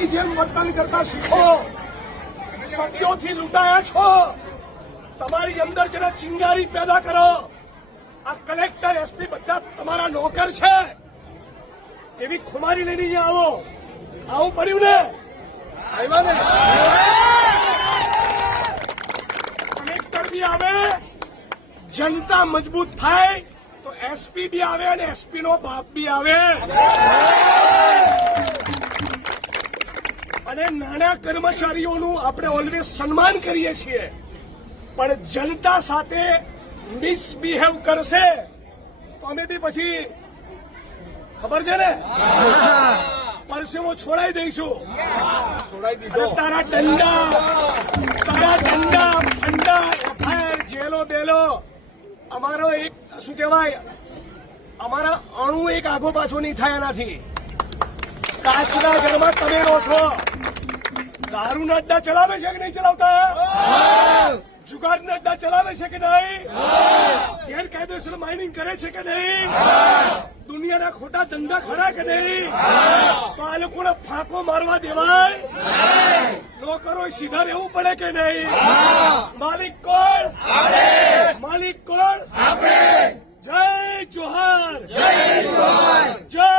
ની જેમ વર્તન કરતા શીખો. સદીઓથી લૂંટાયા છો. તમારી અંદર જરા ચિંગારી પેદા કરો. આ કલેક્ટર એસપી બધા તમારા નોકર છે. એવી ખુમારી લઈને અહીંયા આવો. આવું પડ્યું ને? આવ્યા ને? કલેક્ટર બી આવે, જનતા મજબૂત થાય તો એસપી બી આવે અને એસપી નો બાપ બી આવે. અને નાના કર્મચારીઓનું આપણે ઓલવેઝ સન્માન કરીએ છીએ, પણ જનતા સાથે મિસબિહેવ કરશે તો અમે બી પછી ખબર છે ને પરસેવો છોડાઈ દઈશું. તારા દંડા ફંડા એફઆઈઆર જેલો બેલો અમારો એક શું કહેવાય અમારા અણુ એક આગો પાછો નહીં થાય એનાથી. કાચના ઘરમાં તમે રહો છો. દારૂના અડ્ડા ચલાવે છે કે નહીં ચલાવતા? જુગારના અડ્ડા ચલાવે છે કે નહીં? ગેરકાયદેસર માઇનિંગ કરે છે કે નહીં? દુનિયાના ખોટા ધંધા ખરા કે નહીં? તો આ લોકોને ફાંકો મારવા દેવાય? નોકરો સીધા રહેવું પડે કે નહીં? માલિક કોણ? માલિક કોણ? જય જોહાર. જય